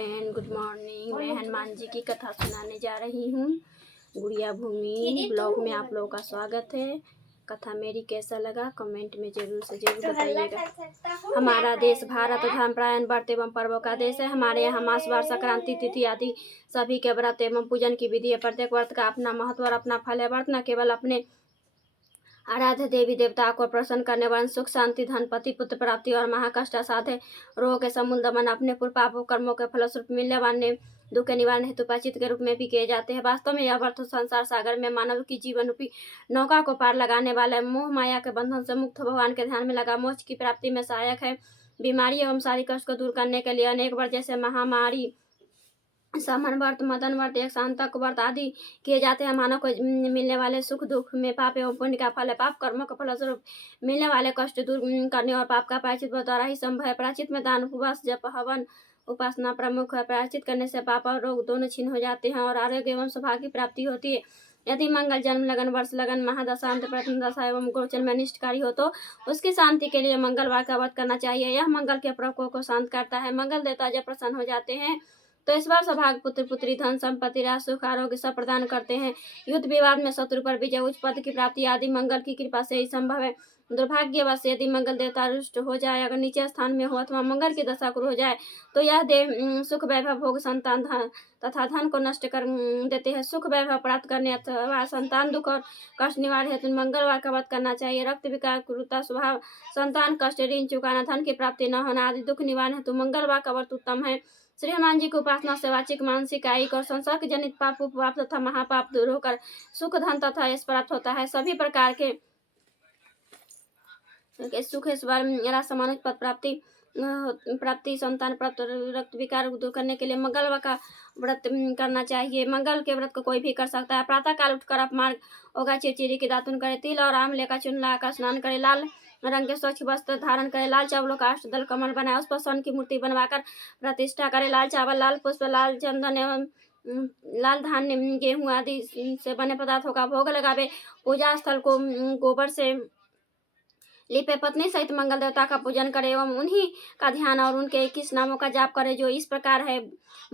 Good morning. मैं हनुमान जी की कथा सुनाने जा रही हूँ। गुड़िया भूमि ब्लॉग में आप लोगों का स्वागत है। कथा मेरी कैसा लगा कमेंट में जरूर से जरूर बताइएगा। हमारा देश भारत धर्मपरायण व्रत एवं पर्वों का देश है। हमारे यहाँ मास वार संक्रांति तिथि आदि सभी के व्रत एवं पूजन की विधि है। प्रत्येक व्रत का अपना महत्व और अपना फल है। व्रत न केवल अपने आराध्य देवी देवता को प्रसन्न करने वाले सुख शांति धन पति पुत्र प्राप्ति और महाकष्ट असाध्य रोगों के समूल दमन अपने पूर्व पापों कर्मों के फलस्वरूप मिलने वाले दुख के निवारण हेतु प्रायश्चित के रूप में भी किए जाते हैं। वास्तव में यह व्रत संसार सागर में मानव की जीवन रूपी नौका को पार लगाने वाला मोह माया के बंधन से मुक्त भगवान के ध्यान में लगा मोक्ष की प्राप्ति में सहायक है। बीमारी एवं शारीरिक कष्ट को दूर करने के लिए अनेक व्रत जैसे महामारी समन व्रत मदन व्रत एक शांतक व्रत आदि किए जाते हैं। मानव को मिलने वाले सुख दुख में पाप एवं पुण्य का फल है। पाप कर्मों के फलस्वरूप मिलने वाले कष्ट दूर करने और पाप का प्रायश्चित द्वारा ही संभव है। प्रायश्चित में दान उपवास जप हवन उपासना प्रमुख है। प्रायश्चित करने से पाप और रोग दोनों छीन हो जाते हैं और आरोग्य एवं सौभाग्य की प्राप्ति होती है। यदि मंगल जन्म लगन वर्ष लगन महादशा अंत प्रथम दशा एवं गोचर में अनिष्टकारी हो तो उसकी शांति के लिए मंगलवार का व्रत करना चाहिए। यह मंगल के प्रकोप को शांत करता है। मंगल देवता जब प्रसन्न हो जाते हैं तो इस बार सौभाग्य पुत्र पुत्री धन संपत्ति राज सुख आरोग्य सब प्रदान करते हैं। युद्ध विवाद में शत्रु पर विजय उच्च पद की प्राप्ति आदि मंगल की कृपा से ही संभव है। दुर्भाग्यवश यदि मंगल देवता रुष्ट हो जाए अगर नीचे स्थान में हो अथवा मंगल की दशा क्रूर हो जाए तो यह देव सुख वैभव भोग संतान धन तथा धन को नष्ट कर देते हैं। सुख वैभव प्राप्त करने अथवा संतान दुख और कष्ट निवारण हेतु मंगलवार का व्रत करना चाहिए। रक्त विकार क्रूरता स्वभाव संतान कष्ट ऋण चुकाना धन की प्राप्ति न होना आदि दुख निवारण हेतु मंगलवार का व्रत उत्तम है। श्री हनुमान जी की उपासना से वाचिक मानसिक कायिक और संसर्ग जनित पाप उपपाप तथा महापाप दूर होकर सुख धन तथा यश प्राप्त होता है। सभी प्रकार के सुख ऐश्वर्य राजसमान पद प्राप्ति संतान प्राप्त रक्त विकार दूर करने के लिए मंगलवार का व्रत करना चाहिए। मंगल के व्रत को कोई भी कर सकता है। प्रातः काल उठकर आप मार्ग होगा चिरचिरी के दातुन करे तिल और आम लेकर चुन का स्नान करे लाल रंग के स्वच्छ वस्त्र धारण करे लाल चावलों का अष्टदल कमल बनाए उस पर स्वर्ण की मूर्ति बनवाकर प्रतिष्ठा करे। लाल चावल लाल पुष्प लाल चंदन एवं लाल धान्य गेहूं आदि से बने पदार्थों का भोग लगावे। पूजा स्थल को गोबर से लिपे पत्नी सहित मंगल देवता का पूजन करे एवं उन्हीं का ध्यान और उनके 21 नामों का जाप करे जो इस प्रकार है।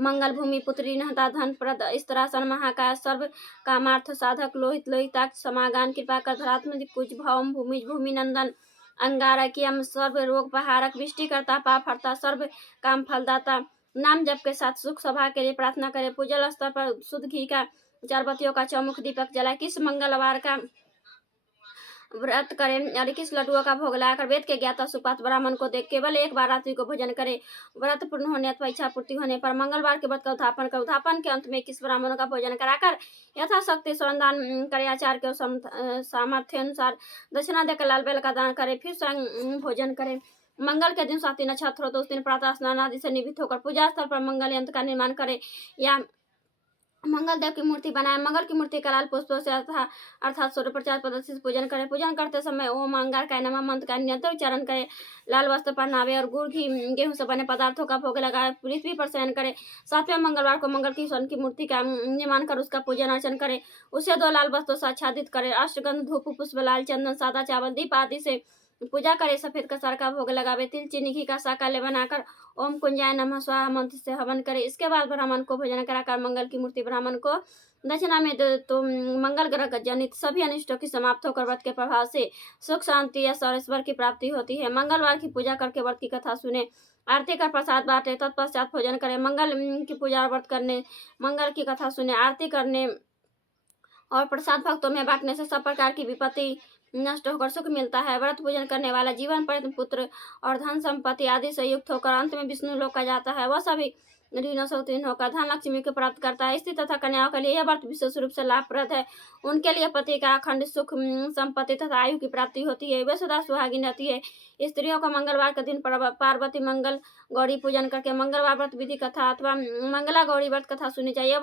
मंगल भूमि पुत्री नहता धन प्रद स्त्रासन महाकाय सर्व कामार्थ साधक लोहित लोहिताक्ष समागान कृपा कर धरात्म कुछ भौम भूमि भूमि नंदन अंगारकियम सर्व रोग पहारक वृष्टि करता पाप हरता सर्व काम फलदाता। नाम जप के साथ सुख सभा के लिए प्रार्थना करे। पूजल स्तर पर शुद्ध घी का चारबत्तियों का चौमुख दीपक जलाए। किस मंगलवार का व्रत करें और किस लड्डुओं का भोग लगाकर वेद के ज्ञाता सुपात्र ब्राह्मण को देख केवल एक बार रात्रि को भोजन करे। व्रत पूर्ण होने अथवा इच्छा पूर्ति होने पर मंगलवार के व्रत का उद्यापन कर उद्यापन के अंत में किस ब्राह्मणों का भोजन कराकर यथाशक्ति स्वदान करे। आचार्य के सामर्थ्य अनुसार दक्षिणा देकर लाल बेल का दान करे फिर स्वयं भोजन करे। मंगल के दिन स्वाति नक्षत्र हो तो उस दिन प्रातः स्नान आदि से निवृत्त होकर पूजा स्थल पर मंगल यंत्र का निर्माण करे या मंगल देव की मूर्ति बनाए। मंगल की मूर्ति का लाल पुष्पों से अर्थात 150 पद्धति से पूजन करे। पूजन करते समय ओम अंगार का नमः मंत्र का निरंतर उच्चारण करे। लाल वस्त्र पहनावे और गुड़ घी गेहूं से बने पदार्थों का भोग लगाए। पृथ्वी पर शयन करे। 7वें मंगलवार को मंगल की स्वर्ण की मूर्ति का निर्माण कर उसका पूजन अर्चन करे। उसे 2 लाल वस्त्रों से आच्छादित करे। अष्टगंध धूप पुष्प लाल चंदन सादा चावल दीप आदि से पूजा करे। सफेद कसार का भोग लगावे। तिल चीनी घी का साकाल्य बनाकर ओम कुंजाय नमः स्वाहा मंत्र से हवन करे। इसके बाद ब्राह्मण को भोजन कराकर मंगल की मूर्ति ब्राह्मण को दक्षिणा में दे तो मंगल ग्रह जनित सभी अनिष्टों की समाप्त होकर व्रत के प्रभाव से सुख शांति या सौरेश्वर की प्राप्ति होती है। मंगलवार की पूजा करके व्रत की कथा सुने आरती कर प्रसाद बांटे तत्पश्चात भोजन करे। मंगल की पूजा व्रत करने मंगल की कथा सुने आरती करने और प्रसाद भक्तों में बांटने से सब प्रकार की विपत्ति नष्ट होकर सुख मिलता है। व्रत पूजन करने वाला जीवन पर पुत्र और धन संपत्ति आदि से युक्त होकर अंत में विष्णु लोक का जाता है। वह सभी ऋणों से उत्तीर्ण होकर धन लक्ष्मी को प्राप्त करता है। स्त्री तथा कन्याओं के लिए यह व्रत विशेष रूप से लाभप्रद है। उनके लिए पति का अखंड सुख संपत्ति तथा आयु की प्राप्ति होती है। वे सदा सुहागिन रहती है। स्त्रियों को मंगलवार के दिन पार्वती मंगल गौरी पूजन करके मंगलवार व्रत विधि कथा अथवा मंगला गौरी व्रत कथा सुनी चाहिए।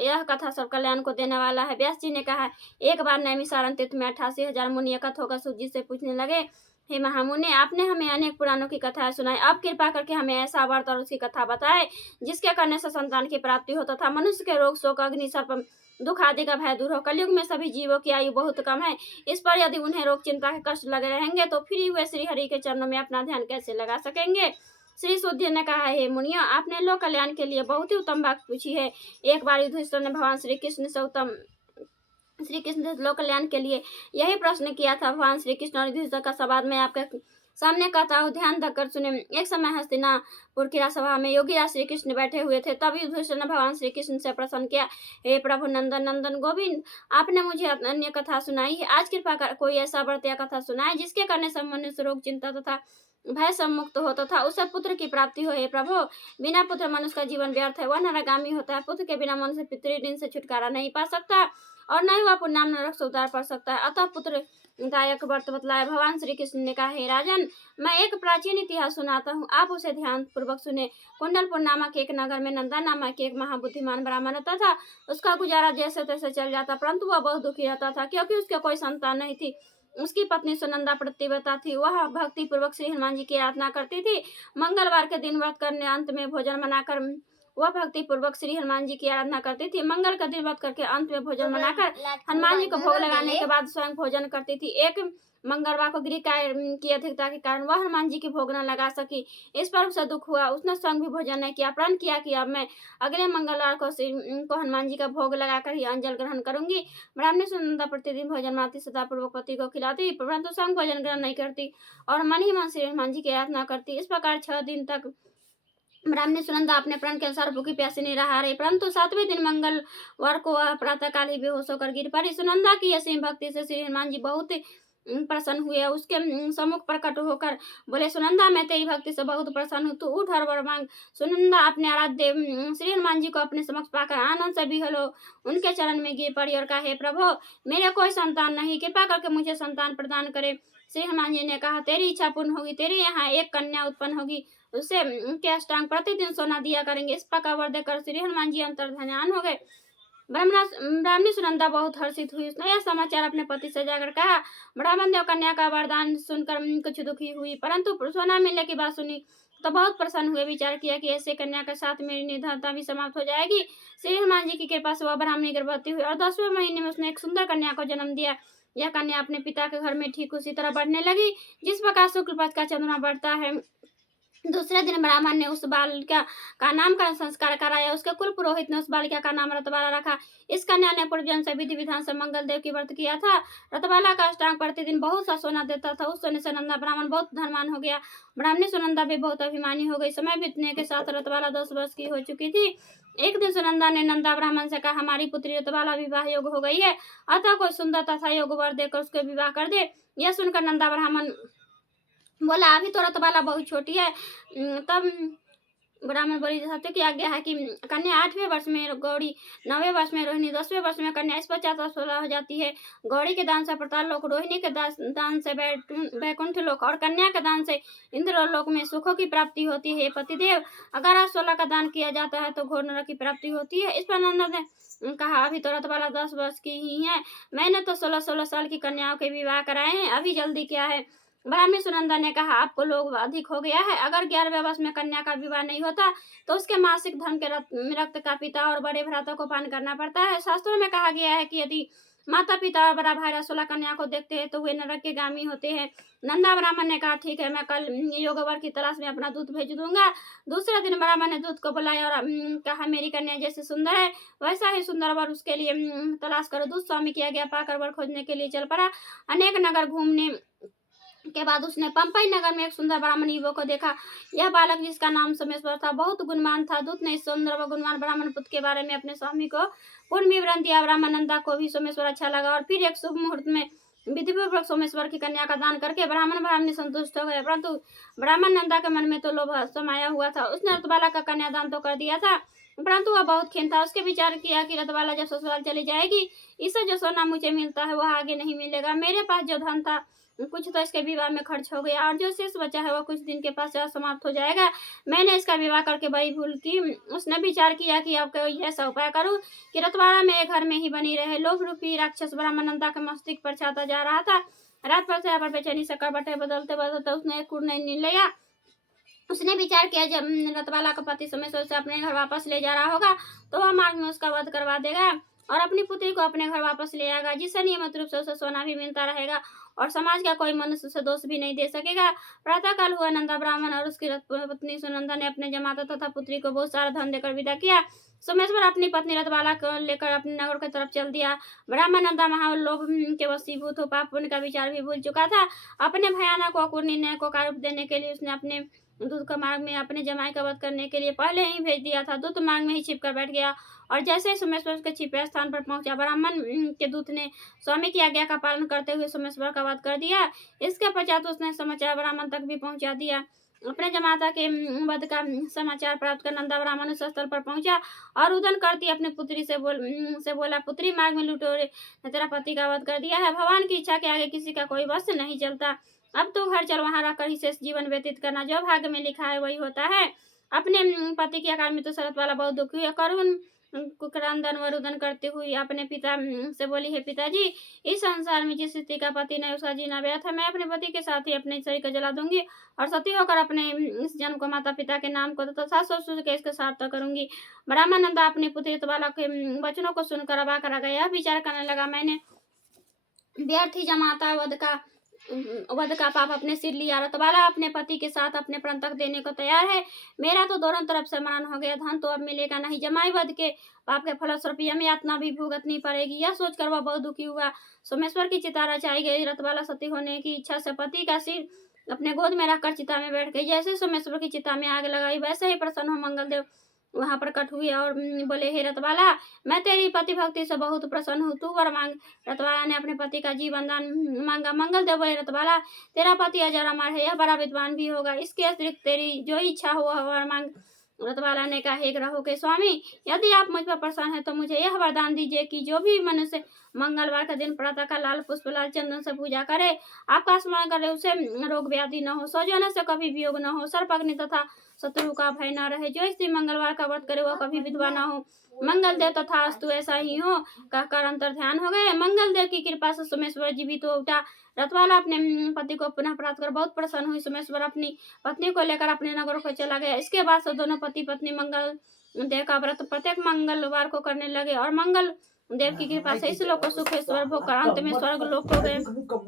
यह कथा सब कल्याण को देने वाला है। व्यास जी ने कहा एक बार नैमिषारण्य तीर्थ में 88,000 मुनि एकत्र होकर सूत जी से पूछने लगे हे महामुनि आपने हमें अनेक पुराणों की कथाएं सुनाई अब कृपा करके हमें ऐसा व्रत और उसकी कथा बताए जिसके करने से संतान की प्राप्ति हो तथा मनुष्य के रोग शोक अग्नि सर्प दुख आदि का भय दूर हो। कलयुग में सभी जीवों की आयु बहुत कम है। इस पर यदि उन्हें रोग चिंता के कष्ट लगे रहेंगे तो फिर हुए श्री हरि के चरणों में अपना ध्यान कैसे लगा सकेंगे। श्री सूर्य ने कहा, हे मुनियो, आपने लोक कल्याण के लिए बहुत ही उत्तम बात पूछी है। एक बार युधिष्ठिर ने भगवान श्री कृष्ण से लोक कल्याण के लिए यही प्रश्न किया था। भगवान श्री कृष्ण और युधिष्ठिर का संवाद मैं आपके सामने कहता हूँ, ध्यान देकर सुने। एक समय हस्तिनापुर की राजसभा में योगी राज श्री कृष्ण बैठे हुए थे। तब युधिष्ठिर ने भगवान श्री कृष्ण से प्रश्न किया, हे प्रभु नंदन नंदन गोविंद, आपने मुझे अन्य कथा सुनाई है, आज कृपा कर कोई ऐसा व्रत या कथा सुनाए जिसके करने से मनुष्य रोग चिंता तथा भय से मुक्त हो तथा उसे पुत्र की प्राप्ति हो। हे प्रभु, बिना पुत्र मनुष्य का जीवन व्यर्थ है, वह नरगामी होता है। पुत्र के बिना मनुष्य पितृऋण से छुटकारा नहीं पा सकता और न ही वह पुण्यनाम नरक से उद्धार पा सकता है। अतः पुत्र दायक व्रत बतलाया। भगवान श्री कृष्ण ने कहा, हे राजन, मैं एक प्राचीन इतिहास सुनाता हूँ, आप उसे ध्यान पूर्वक सुने। कुंडलपुर नामक एक नगर में नंदा नामक एक महाबुद्धिमान ब्राह्मण रहता था। उसका गुजारा जैसे तैसे चल जाता, परंतु वह बहुत दुखी रहता था क्योंकि उसके कोई संतान नहीं थी। उसकी पत्नी सुनंदा पतिव्रता थी। वह भक्ति पूर्वक श्री हनुमान जी की आराधना करती थी। मंगलवार के दिन व्रत करने अंत में भोजन बनाकर वह भक्ति पूर्वक श्री हनुमान जी की आराधना करती थी। मंगल का दिन व्रत करके अंत में भोजन बनाकर हनुमान जी को भोग लगाने के बाद स्वयं भोजन करती थी। एक मंगलवार को गृह कार्य की अधिकता के कारण वह हनुमान जी की भोग न लगा सकी। इस पर उसे दुख हुआ। उसने स्वयं भी भोजन नहीं किया। प्रण किया कि अब मैं अगले मंगलवार को हनुमान जी का भोग लगाकर ही अंजल ग्रहण करूंगी। ब्राह्मणी सुनंदा प्रतिदिन भोजन बनाती, सदा पूर्वक पति को खिलाती, परंतु स्वयं भोजन ग्रहण नहीं करती और मन ही मन श्री हनुमान जी की आराधना करती। इस प्रकार 6 दिन तक ब्राह्मणी सुनंदा अपने प्रण के अनुसार भूखी प्यासी नहीं रहा रही, परंतु 7वें दिन मंगलवार को वह प्रातःकाल ही बेहोश होकर गिर पड़ी। सुनंदा की असीम भक्ति से श्री हनुमान जी बहुत प्रसन्न हुए। उसके सम्मुख प्रकट होकर बोले, सुनंदा, मैं तेरी भक्ति से बहुत प्रसन्न हूँ, तू उठ और वर मांग। सुनंदा अपने आराध्य श्री हनुमान जी को अपने समक्ष पाकर आनंद से विह्वल हो उनके चरण में गिर पड़ी और कहा, हे प्रभु, मेरे कोई संतान नहीं, कृपा करके मुझे संतान प्रदान करे। श्री हनुमान जी ने कहा, तेरी इच्छा पूर्ण होगी, तेरे यहाँ एक कन्या उत्पन्न होगी, उसे के अष्टांग प्रतिदिन सोना दिया करेंगे। इस प्रकार वर देकर श्री हनुमान जी अंतर्ध्यान हो गए। ब्राह्मणी सुनंदा बहुत हर्षित हुई। उसने यह समाचार अपने पति से जाकर कहा। ब्राह्मण देव कन्या का वरदान सुनकर कुछ दुखी हुई, परंतु सोना मिलने की बात सुनी तो बहुत प्रसन्न हुए। विचार किया कि ऐसे कन्या के साथ मेरी निर्धनता भी समाप्त हो जाएगी। श्री हनुमान जी की कृपा से वह ब्राह्मणी गर्भवती हुई और 10वें महीने में उसने एक सुंदर कन्या को जन्म दिया। यह कन्या अपने पिता के घर में ठीक उसी तरह बढ़ने लगी जिस प्रकार शुक्ल पक्ष का चंद्रमा बढ़ता है। दूसरे दिन ब्राह्मण ने उस बालिका का नामकरण संस्कार कराया। उसके कुल पुरोहित ने उस बालिका का नाम रतबाला रखा। इस कन्या ने पूर्वजन्म से विधि विधान से मंगल देव की व्रत किया था। रतबाला का अष्टांग प्रतिदिन बहुत सा सोना देता था। उस सोने से नंदा ब्राह्मण बहुत धनवान हो गया। ब्राह्मणी सुनंदा भी बहुत अभिमानी हो गई। समय बीतने के साथ रतबाला 10 वर्ष की हो चुकी थी। एक दिन सुनंदा ने नंदा ब्राह्मण से कहा, हमारी पुत्री रतबाला विवाह योग हो गई है, अतः कोई सुंदर तथा योग वर देकर उसके विवाह कर दे। यह सुनकर नंदा ब्राह्मण बोला, अभी तो रतबाला बहुत छोटी है। तब ब्राह्मण बोली, सत्य की आज्ञा है कि कन्या 8वें वर्ष में गौड़ी, 9वें वर्ष में रोहिणी, 10वें वर्ष में कन्या, इस पश्चात 16 हो जाती है। गौड़ी के दान से पाताल लोक, रोहिणी के दान से वैकुंठ लोक और कन्या के दान से इंद्र लोक में सुखों की प्राप्ति होती है। पतिदेव, अगर आज 16 का दान किया जाता है तो घोर नरक की प्राप्ति होती है। इस पर नंदा ने कहा, अभी तो रतबाला 10 वर्ष की ही है, मैंने तो 16-16 साल की कन्याओं के विवाह कराए हैं, अभी जल्दी क्या है। ब्राह्मणी सुनंदा ने कहा, आपको लोग अधिक हो गया है। अगर 11वें वर्ष में कन्या का विवाह नहीं होता तो उसके मासिक धर्म के रक्त का पिता और बड़े भ्राता को पान करना पड़ता है। शास्त्रों में कहा गया है कि यदि माता पिता और बड़ा भाई 16 कन्या को देखते हैं तो वे नरक के गामी होते हैं। नंदा ब्राह्मण ने कहा, ठीक है, मैं कल योगवर की तलाश में अपना दूध भेज दूंगा। दूसरे दिन ब्राह्मण ने दूध को बुलाया और कहा, मेरी कन्या जैसे सुंदर है वैसा ही सुंदर वर उसके लिए तलाश करो। दूध स्वामी की आज्ञा पाकर वर खोजने के लिए चल पड़ा। अनेक नगर घूमने के बाद उसने पंपई नगर में एक सुंदर ब्राह्मण युवक को देखा। यह बालक, जिसका नाम सोमेश्वर था, बहुत गुणवान था। दूत ने इस सुंदर व गुणवान ब्राह्मण पुत्र के बारे में अपने स्वामी को पूर्ण विवरण दिया। ब्राह्मण नंदा को भी सोमेश्वर अच्छा लगा और फिर एक शुभ मुहूर्त में विधिपूर्वक सोमेश्वर की कन्या का दान करके ब्राह्मणी संतुष्ट हो गए। परंतु ब्राह्मण नंदा के मन में तो लोभ समाया हुआ था। उसने रतबाला का कन्यादान तो कर दिया था, परंतु वह बहुत खीन था। उसके विचार किया कि रतबाला जब ससुराल चली जाएगी, इससे जो सोना मुझे मिलता है वह आगे नहीं मिलेगा। मेरे पास जो धन था कुछ तो इसके विवाह में खर्च हो गया और जो शेष बचा है वह कुछ दिन के पश्चात समाप्त हो जाएगा। मैंने इसका विवाह करके बड़ी भूल की। उसने विचार किया कि अब कोई ऐसा उपाय करूं कि रतबाला मेरे घर में ही बनी रहे। लोभ रूपी राक्षस ब्राह्मण नंदा के मस्तिष्क पर छाता जा रहा था। रात भर से पर बेचैनी से करवटें बदलते बदलते उसने एक निर्णय लिया। उसने विचार किया, जब रतबाला का पति सोमेश्वर से अपने घर वापस ले जा रहा होगा तो वह मार्ग में उसका वध करवा देगा। और अपनी पुत्री को अपने घर वापस ले आएगा, जिससे नियमित रूप से उसे सोना भी मिलता रहेगा और समाज का कोई मनुष्य उसे दोष भी नहीं दे सकेगा। प्रातःकाल हुआ, नंदा ब्राह्मण और उसकी पत्नी सुनंदा ने अपने जमाता तथा पुत्री को बहुत सारा धन देकर विदा किया। सोमेश्वर अपनी पत्नी रतबाला को लेकर अपने नगर की तरफ चल दिया। ब्राह्मण नंदा महालोभ के वशीभूत हो पाप पुण्य का विचार भी भूल चुका था। अपने भयानक और क्रूर निर्णय को कार्य देने के लिए उसने अपने दूत का मार्ग में अपने जमाई का वध करने के लिए पहले ही भेज दिया था। दूत मार्ग में ही छिप कर बैठ गया और जैसे ही सोमेश्वर के छिपे स्थान पर पहुंचा, ब्राह्मण के दूत ने स्वामी की आज्ञा का पालन करते हुए सोमेश्वर का वध कर दिया। इसके पश्चात उसने समाचार ब्राह्मण तक भी पहुंचा दिया। अपने जमाता के वध का समाचार प्राप्त कर नंदा ब्राह्मण उस स्थल पर पहुंचा और रुदन करती अपनी पुत्री से बोला, पुत्री, मार्ग में लुटेरे ने तेरा पति का वध कर दिया है। भगवान की इच्छा के आगे किसी का कोई वश नहीं चलता। अब तो घर चल, वहां रहकर ही शेष जीवन व्यतीत करना। जो भाग्य में लिखा है वही होता है। अपने पति की अकाल मृत्यु शरत वाला बहुत दुखी हुई। करुण क्रंदन व रुदन करती हुई अपने पिता से बोली, हे पिताजी, इस संसार में जिस स्त्री का पति नहीं उसका जीना व्यर्थ है। मैं अपने पति के साथ ही अपने शरीर को जला दूंगी और सती होकर अपने इस जन्म को माता पिता के नाम को तथा सास ससुर के इसके सार्थक करूंगी। ब्राह्मणनंदा अपनी पुत्री रतबाला के वचनों को सुनकर अबाक रह गया। विचार करने लगा, मैंने व्यर्थ ही जमाता वध का पाप अपने सिर लिया। रतबाला अपने पति के साथ अपने प्राण तक देने को तैयार है। मेरा तो दोनों तरफ से मरण हो गया, धन तो अब मिलेगा नहीं। जमाई वध के पाप के फलस्वरूप यम यातना भी भुगतनी पड़ेगी। यह सोचकर वह बहुत दुखी हुआ। सोमेश्वर की चिता रचाई गई। रतबाला सती होने की इच्छा से पति का सिर अपने गोद में रखकर चिता में बैठ गई। जैसे सोमेश्वर की चिता में आग लगाई, वैसे ही प्रसन्न हो मंगलदेव वहां प्रकट हुए और बोले, हे रतबाला, मैं तेरी पति भक्ति से बहुत प्रसन्न हूँ, तू वर मांग। रतबाला ने अपने पति का जीवन दान मांगा। मंगलदेव बोले, रतबाला, तेरा पति अजर अमर है, यह बड़ा विद्वान भी होगा। इसके अतिरिक्त तेरी जो इच्छा हो वह वर मांग। रतबाला ने कहा, हे ग्रहों के स्वामी, यदि आप मुझ पर प्रसन्न है तो मुझे यह वरदान दीजिए कि जो भी मनुष्य मंगलवार के दिन प्रातः का लाल पुष्प लाल चंदन से पूजा करे, आपका स्मरण करे, उसे रोग व्याधि न हो, स्वजनों से कभी वियोग न हो, सर्प अग्नि तथा शत्रु का भय न रहे। जो स्त्री मंगलवार का व्रत करे वह कभी विधवा न हो। मंगलदेव तथास्तु, ऐसा ही हो कहकर अंतर ध्यान हो गए। मंगलदेव की कृपा से सोमेश्वर जीवित हो उठा। रतबाला अपने पति को पुनः प्राप्त कर बहुत प्रसन्न हुई। सोमेश्वर अपनी पत्नी को लेकर अपने नगर को चला गया। इसके बाद से दोनों पति पत्नी मंगल देव का व्रत प्रत्येक मंगलवार को करने लगे और मंगल देव की कृपा से इस लोक को सुख ईश्वर भोग कर अंत में स्वर्ग लोक हो गए।